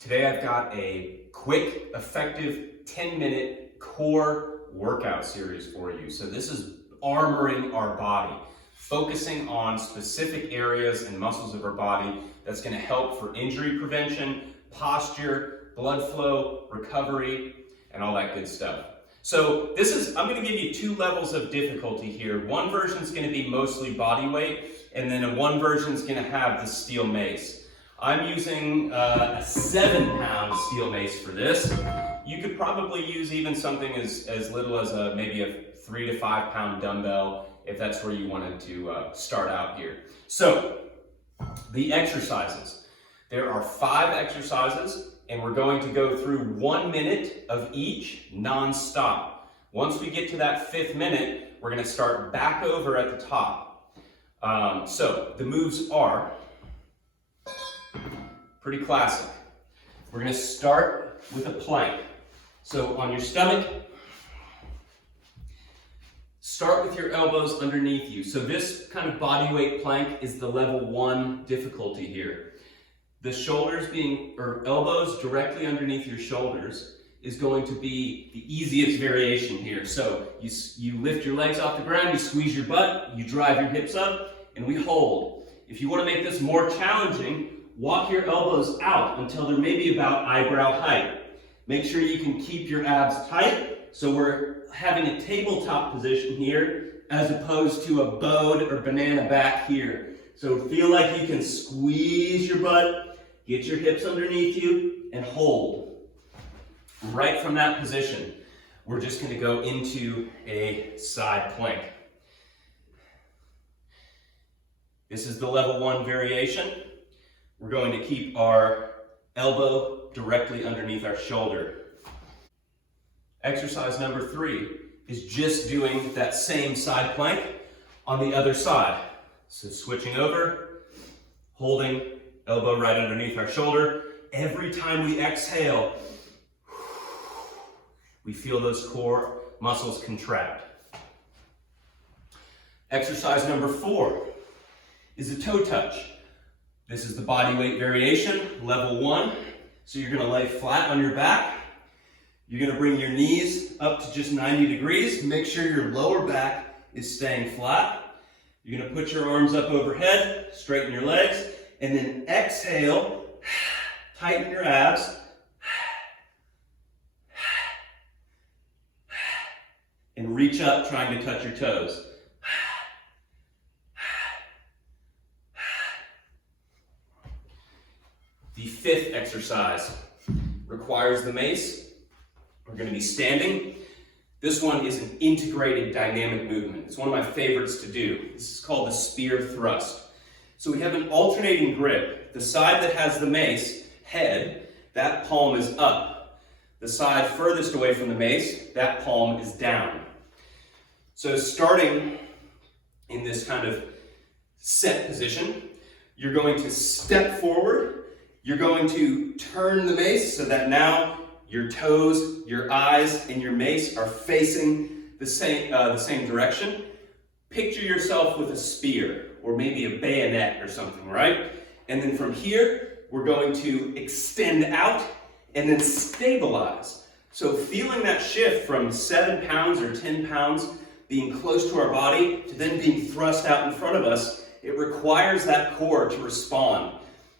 Today I've got a quick, effective 10-minute core workout series for you. So this is armoring our body, focusing on specific areas and muscles of our body that's going to help for injury prevention, posture, blood flow, recovery, and all that good stuff. So I'm going to give you two levels of difficulty here. One version is going to be mostly body weight, and then one version is going to have the steel mace. I'm using a 7-pound steel mace for this. You could probably use even something as little as maybe a 3 to 5 pound dumbbell if that's where you wanted to start out here. So the exercises. There are 5 exercises, and we're going to go through 1 minute of each non-stop. Once we get to that 5th minute, we're going to start back over at the top. So the moves are pretty classic. We're going to start with a plank. So on your stomach, start with your elbows underneath you. So this kind of body weight plank is the level 1 difficulty here. The shoulders elbows directly underneath your shoulders is going to be the easiest variation here. So you lift your legs off the ground, you squeeze your butt, you drive your hips up, and we hold. If you want to make this more challenging, walk your elbows out until they're maybe about eyebrow height. Make sure you can keep your abs tight, so we're having a tabletop position here as opposed to a bowed or banana back here. So feel like you can squeeze your butt, get your hips underneath you, and hold. Right from that position, we're just going to go into a side plank. This is the level 1 variation. We're going to keep our elbow directly underneath our shoulder. Exercise number 3 is just doing that same side plank on the other side. So switching over, holding elbow right underneath our shoulder. Every time we exhale, we feel those core muscles contract. Exercise number 4 is a toe touch. This is the body weight variation, level 1. So you're going to lay flat on your back. You're going to bring your knees up to just 90 degrees. Make sure your lower back is staying flat. You're going to put your arms up overhead, straighten your legs, and then exhale, tighten your abs, and reach up trying to touch your toes. The 5th exercise requires the mace. We're going to be standing. This one is an integrated dynamic movement. It's one of my favorites to do. This is called the spear thrust. So we have an alternating grip. The side that has the mace head, that palm is up. The side furthest away from the mace, that palm is down. So starting in this kind of set position, you're going to step forward. You're going to turn the mace so that now your toes, your eyes, and your mace are facing the same direction. Picture yourself with a spear or maybe a bayonet or something, right? And then from here, we're going to extend out and then stabilize. So feeling that shift from 7 pounds or 10 pounds being close to our body to then being thrust out in front of us, it requires that core to respond.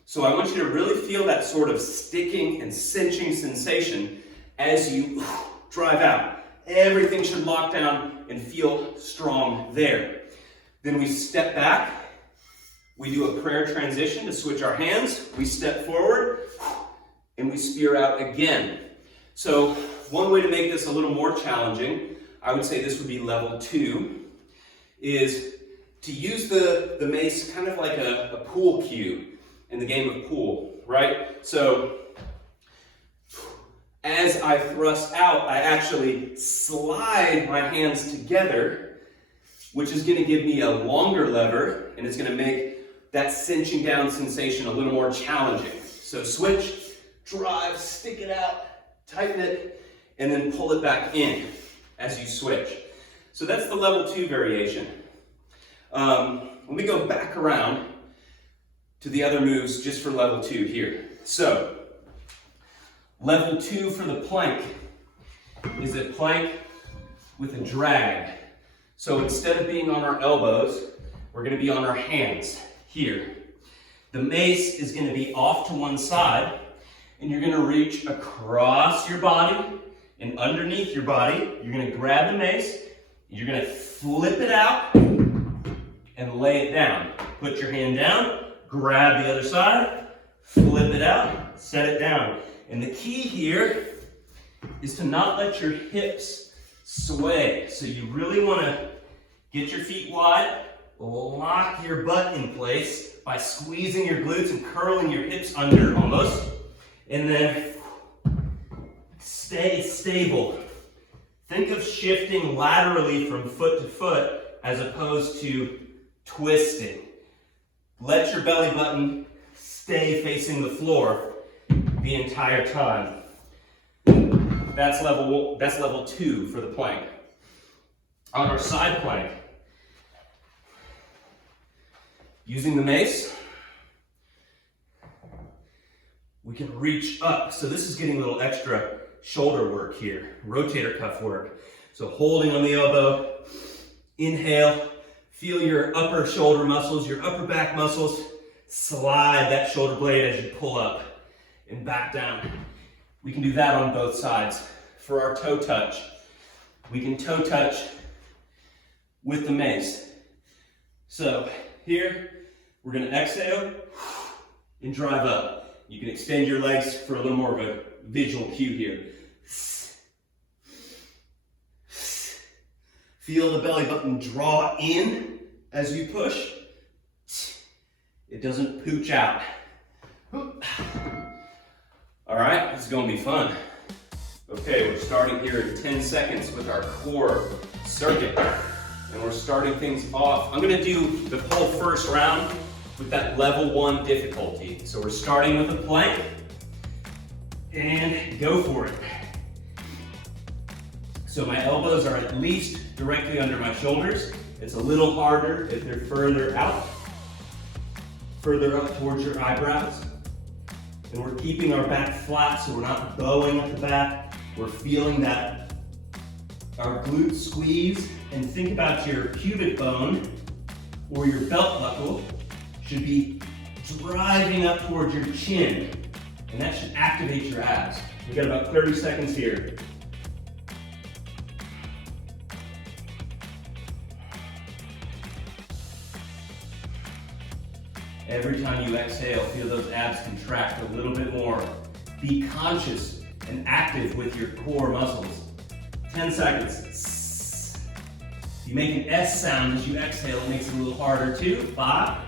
So I want you to really feel that sort of sticking and cinching sensation as you drive out. Everything should lock down and feel strong there. Then we step back. We do a prayer transition to switch our hands. We step forward and we spear out again. So one way to make this a little more challenging, I would say this would be level 2, is to use the mace kind of like a pool cue in the game of pool, right? So as I thrust out, I actually slide my hands together, which is going to give me a longer lever, and it's going to make that cinching down sensation a little more challenging. So switch, drive, stick it out, tighten it, and then pull it back in as you switch. So that's the level 2 variation. Let me go back around to the other moves just for level 2 here. So Level 2 for the plank is a plank with a drag. So instead of being on our elbows, we're going to be on our hands here. The mace is going to be off to one side, and you're going to reach across your body and underneath your body. You're going to grab the mace, you're going to flip it out and lay it down. Put your hand down, grab the other side, flip it out, set it down. And the key here is to not let your hips sway. So you really want to get your feet wide, lock your butt in place by squeezing your glutes and curling your hips under almost. And then stay stable. Think of shifting laterally from foot to foot as opposed to twisting. Let your belly button stay facing the floor the entire time. That's level 2 for the plank. On our side plank, using the mace, we can reach up. So this is getting a little extra shoulder work here, rotator cuff work. So holding on the elbow, inhale, feel your upper shoulder muscles, your upper back muscles, slide that shoulder blade as you pull up and back down. We can do that on both sides. For our toe touch, we can toe touch with the mace. So here, we're going to exhale and drive up. You can extend your legs for a little more of a visual cue here. Feel the belly button draw in as you push. It doesn't pooch out. All right, this is going to be fun. Okay, we're starting here in 10 seconds with our core circuit. And we're starting things off. I'm going to do the whole first round with that level 1 difficulty. So we're starting with a plank and go for it. So my elbows are at least directly under my shoulders. It's a little harder if they're further out, further up towards your eyebrows. And we're keeping our back flat so we're not bowing at the back. We're feeling that our glutes squeeze, and think about your pubic bone or your belt buckle should be driving up towards your chin, and that should activate your abs. We've got about 30 seconds here. Every time you exhale, feel those abs contract a little bit more. Be conscious and active with your core muscles. 10 seconds. If you make an S sound as you exhale, it makes it a little harder too. 5,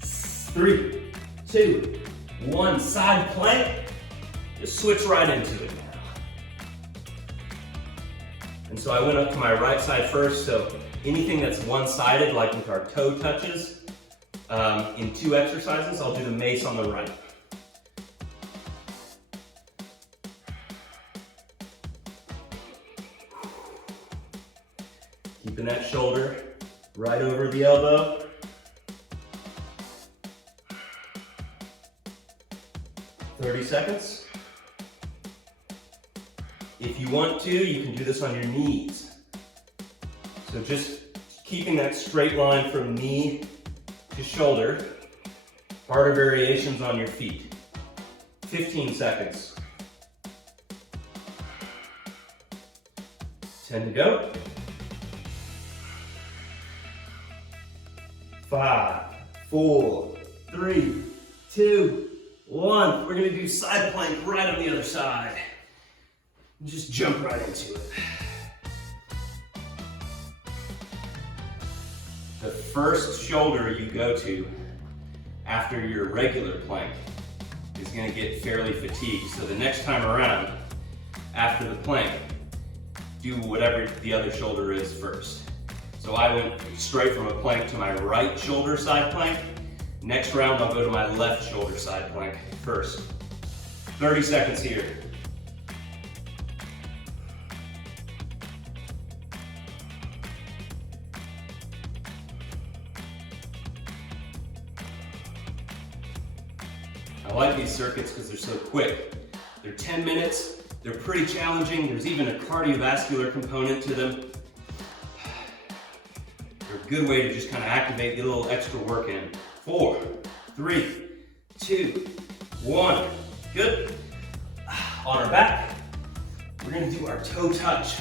3, 2, 1. Side plank. Just switch right into it now. And so I went up to my right side first, so anything that's one-sided, like with our toe touches, in 2 exercises, I'll do the mace on the right. Keeping that shoulder right over the elbow. "30 seconds. If you want to, you can do this on your knees. So just keeping that straight line from knee to shoulder. Harder variations on your feet. 15 seconds. 10 to go. 5, 4, 3, 2, 1. We're going to do side plank right on the other side. Just jump right into it. The first shoulder you go to after your regular plank is going to get fairly fatigued. So the next time around, after the plank, do whatever the other shoulder is first. So I went straight from a plank to my right shoulder side plank. Next round, I'll go to my left shoulder side plank first. 30 seconds here. I like these circuits because they're so quick. They're 10 minutes. They're pretty challenging. There's even a cardiovascular component to them. They're a good way to just kind of activate, get a little extra work in. 4, 3, 2, 1. Good. On our back, we're gonna do our toe touch.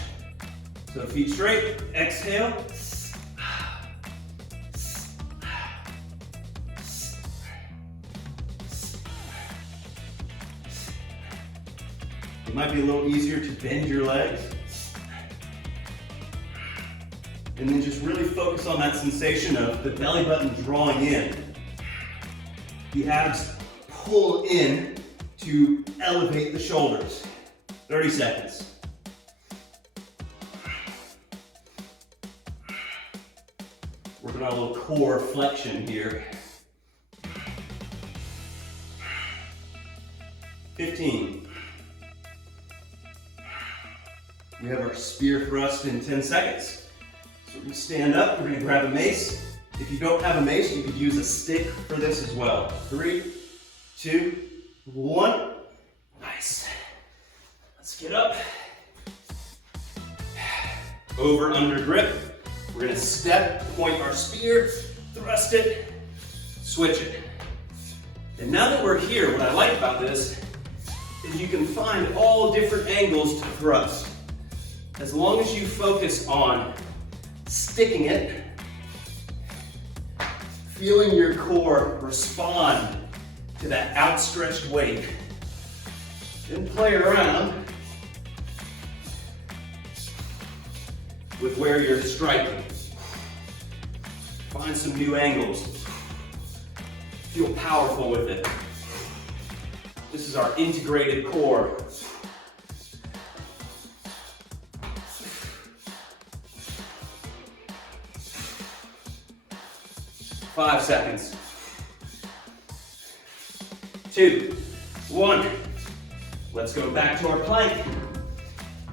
So feet straight, exhale. It might be a little easier to bend your legs. And then just really focus on that sensation of the belly button drawing in. The abs pull in to elevate the shoulders. 30 seconds. Working on a little core flexion here. 15. We have our spear thrust in 10 seconds. So we're gonna stand up, we're gonna grab a mace. If you don't have a mace, you could use a stick for this as well. 3, 2, 1. Nice. Let's get up. Over, under grip. We're gonna step, point our spear, thrust it, switch it. And now that we're here, what I like about this is you can find all different angles to thrust. As long as you focus on sticking it, feeling your core respond to that outstretched weight, then play around with where you're striking. Find some new angles. Feel powerful with it. This is our integrated core. 5 seconds. 2, 1. Let's go back to our plank.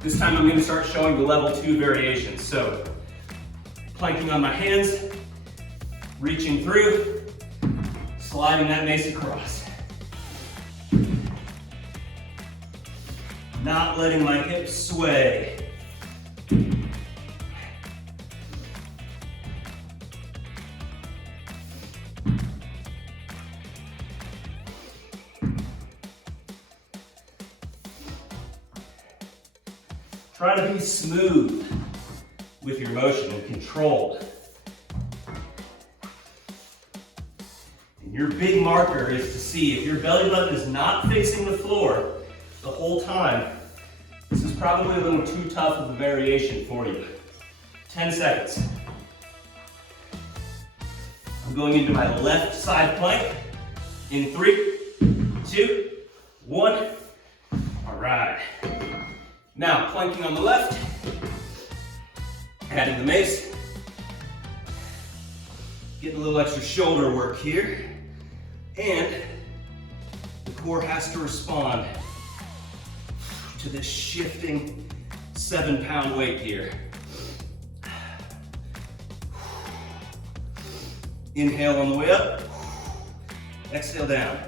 This time I'm going to start showing the level 2 variations. So, planking on my hands, reaching through, sliding that mace across. Not letting my hips sway. Try to be smooth with your motion and controlled. And your big marker is to see if your belly button is not facing the floor the whole time. This is probably a little too tough of a variation for you. 10 seconds. I'm going into my left side plank in 3, 2, 1. All right. Now, planking on the left, adding the mace, getting a little extra shoulder work here, and the core has to respond to this shifting 7-pound weight here. Inhale on the way up, exhale down.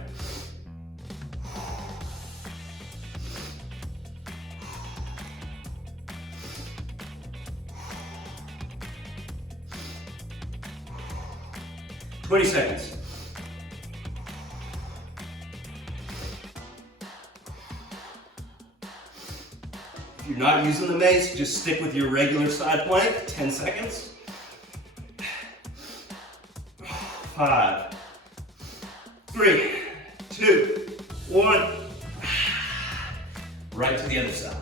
Twenty seconds. If you're not using the mace, just stick with your regular side plank. 10 seconds. 5, 3, 2, 1. Right to the other side.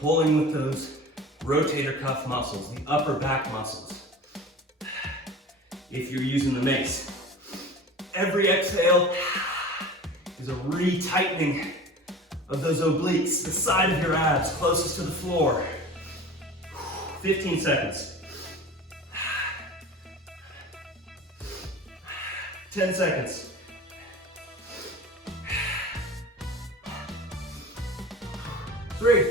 Pulling with those rotator cuff muscles, the upper back muscles. If you're using the mace, every exhale is a retightening of those obliques, the side of your abs closest to the floor. 15 seconds. 10 seconds. 3,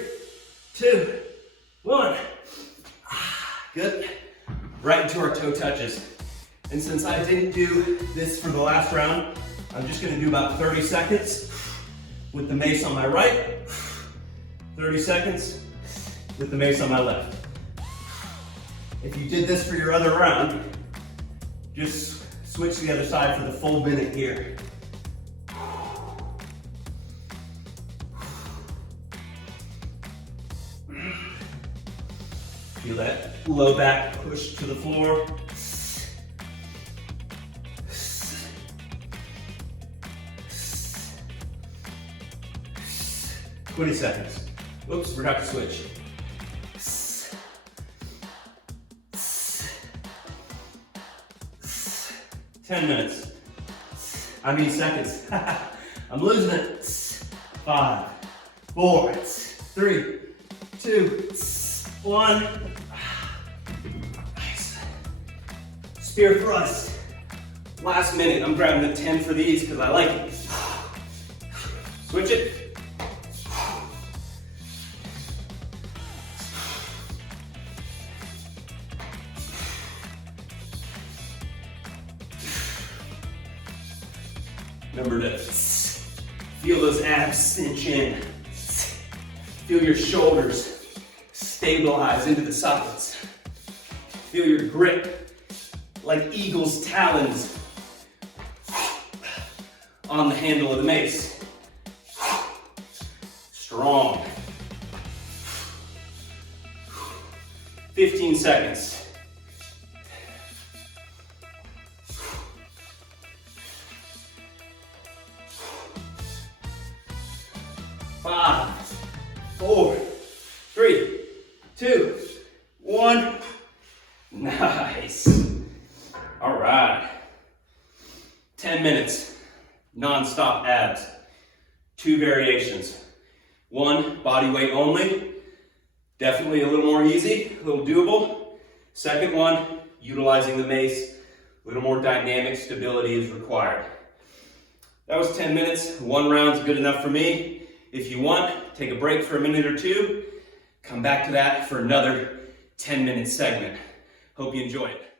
2, 1. Good. Right into our toe touches. And since I didn't do this for the last round, I'm just gonna do about 30 seconds with the mace on my right, 30 seconds with the mace on my left. If you did this for your other round, just switch to the other side for the full minute here. Feel that low back push to the floor. 20 seconds. Oops, forgot to switch. 10 minutes. I mean seconds. I'm losing it. 5, 4, 3, 2, 1. Nice. Spear thrust. Last minute, I'm grabbing the 10 for these because I like it. Switch it. Remember to feel those abs cinch in. Feel your shoulders stabilize into the sockets. Feel your grip like eagle's talons on the handle of the mace. Strong. 15 seconds. 5, 4, 3, 2, 1. Nice. All right. 10 minutes, non-stop abs. 2 variations. 1, body weight only. Definitely a little more easy, a little doable. Second one, utilizing the mace. A little more dynamic stability is required. That was 10 minutes. 1 round's good enough for me. If you want, take a break for a minute or 2. Come back to that for another 10-minute segment. Hope you enjoy it.